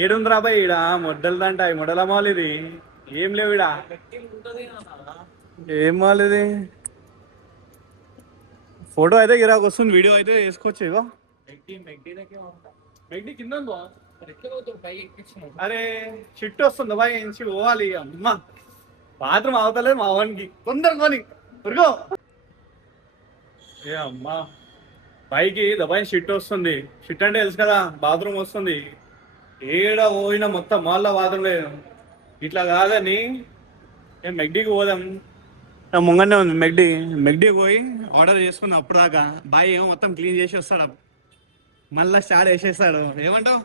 ఏడుందిరా bye ఈడ మొడ్డలదంట మొడల mall ఇది ఏం లేవు ఈడ ఏం మాల్ ఇది ఫోటో అయితే గిరాకు వస్తుంది వీడియో అయితే వేసుకోవచ్చు ఇగో మెగ్డీ కింద ఉందో అరే చిట్టు వస్తుంది బాయ్ నుంచి పోవాలి అమ్మ బాత్రూమ్ అవతలేదు మా వానికి తొందర కొని ఉరుగో ఏ అమ్మా పైకి దబాయి షిట్ వస్తుంది షిట్ అంటే తెలుసు కదా బాత్రూమ్ వస్తుంది ఏడ పోయినా మొత్తం మాల్లో బాత్రూమ్ లేదు ఇట్లా కాదని నేను మెగ్డీకి పోదాం ముంగనే ఉంది మెగ్డీకి పోయి ఆర్డర్ చేసుకున్నాం అప్పుడు దాకా బాయ్ ఏమో మొత్తం క్లీన్ చేసి వస్తాడు మళ్ళీ స్టార్ట్ వేసేస్తాడు ఏమంటావు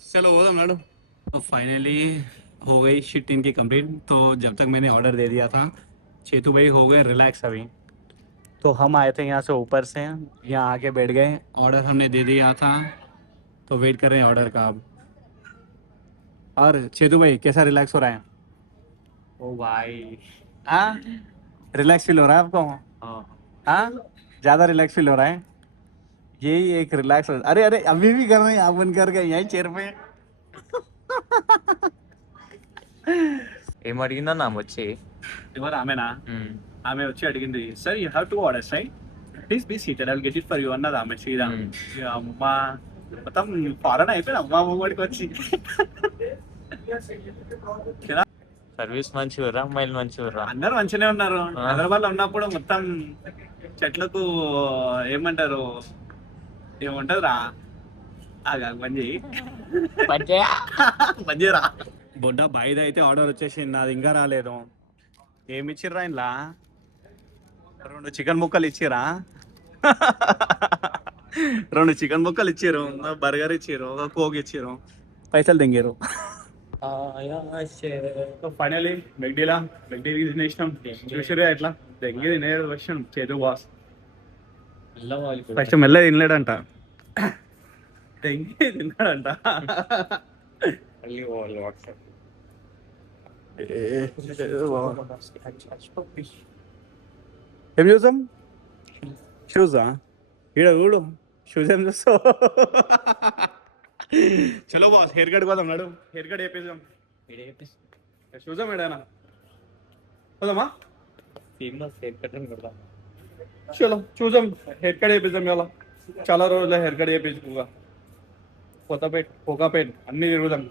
चलो वो लड़ो तो फाइनली हो गई शिट इनकी कंप्लीट तो जब तक मैंने ऑर्डर दे दिया था चेतू भाई हो गए रिलैक्स अभी तो हम आए थे यहाँ से ऊपर से यहाँ आके बैठ गए ऑर्डर हमने दे दिया था तो वेट कर रहे हैं ऑर्डर का अब और चेतू भाई कैसा रिलैक्स हो रहा है ओ भाई हाँ रिलैक्स फील हो रहा है आपको हाँ ज़्यादा रिलैक्स फील हो रहा है यही एक रिलैक्स अरे अरे अभी भी कर रहे हैं आप बन करके यही चेयर पे ఏం అడిగిందా నా వచ్చి ఎవరు ఆమెనా ఆమె వచ్చి అడిగింది sir you have two orders right please be seated I will get it for you అన్నది ఆమె సీదా అమ్మా మొత్తం ఫారెన్ అయిపోయింది అమ్మా అమ్మడికి వచ్చి సర్వీస్ మంచిగా అమ్మాయిలు మంచిగా అందరు మంచిగానే ఉన్నారు హైదరాబాద్ లో ఉన్నప్పుడు మొత్తం చెట్లకు ఏమంటారు ఏముంటది రా మంచిరా బొడ్డ బాయిది అయితే ఆర్డర్ వచ్చేసింది నాది ఇంకా రాలేదు ఏమి ఇచ్చిర్రా ఇంట్లో 2 చికెన్ ముక్కలు ఇచ్చిరా 2 చికెన్ ముక్కలు ఇచ్చారు బర్గర్ ఇచ్చారు ఒక కోక్ ఇచ్చారు పైసలు దింగారు ఫైనలీ మెగ్డీ తినేసినాం చూసారు ఎట్లా దెంగి తినే వచ్చాం చేతు బాస్ ఫస్ట్ మెల్ల తినలేడంట దెంగి తిన్నాడంట ఏం చూసాం షూజా ఈడ చూడు షూజ్ ఏం చూస్తావు చలో బాస్ హెయిర్ కట్ పోదాం నడు హెయిర్ కట్ వేపిద్దాం షూజా మేడనా పోదామా చలో చూసాం హెయిర్ కట్ వేపిద్దాం ఇలా చాలా రోజులు హెయిర్ కట్ వేపించుకోగా కొత్తపేట కోకాపేట అన్ని తిరుగుదాం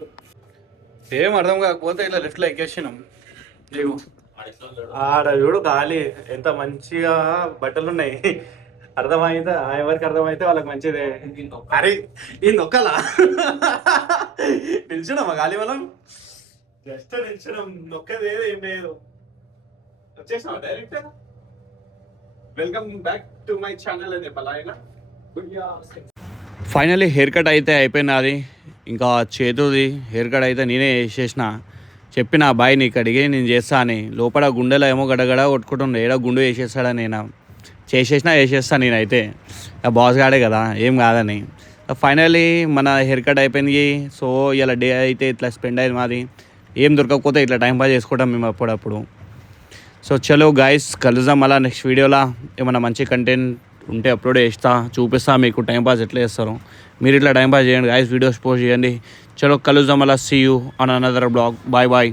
ఏం అర్థం కాకపోతే ఇలా లిఫ్ట్లో ఎక్కేసినాం ఆడ చూడు గాలి ఎంత మంచిగా బట్టలు ఉన్నాయి అర్థమైతే ఎవరికి అర్థమైతే వాళ్ళకి మంచిదే అరే ఈ నొక్కలా నిల్చున్నామా గాలి మనం జస్ట్ నిల్చున్నాం నొక్కదేదో ఏం లేదు వచ్చేసాం direct welcome back to my channel అని చెప్పాలా ఫైనల్లీ హెయిర్ కట్ అయితే అయిపోయినది ఇంకా చేతుది హెయిర్ కట్ అయితే నేనే వేసేసిన చెప్పిన బాయ్ నీకు అడిగి నేను చేస్తా అని లోపల గుండెలో ఏమో గడగడ కొట్టుకుంటుండే ఏడో గుండు వేసేస్తాడని నేను వేసేస్తాను నేనైతే బాస్ గాడే కదా ఏం కాదని ఫైనల్లీ మన హెయిర్ కట్ అయిపోయింది సో ఇలా డే అయితే ఇట్లా స్పెండ్ అయింది మాది ఏం దొరకకపోతే ఇట్లా టైం పాస్ చేసుకుంటాం మేము అప్పుడప్పుడు సో చలో గాయస్ కలుద్దాం అలా నెక్స్ట్ వీడియోలో ఏమైనా మంచి కంటెంట్ ఉంటే అప్లోడ్ చేస్తా చూపిస్తా మీకు టైం పాస్ ఎట్లా చేస్తారు మీరు ఇట్లా టైం పాస్ చేయండి గాయస్ వీడియోస్ పోస్ట్ చేయండి చలో కలుద్దాం అలా see you on another blog bye bye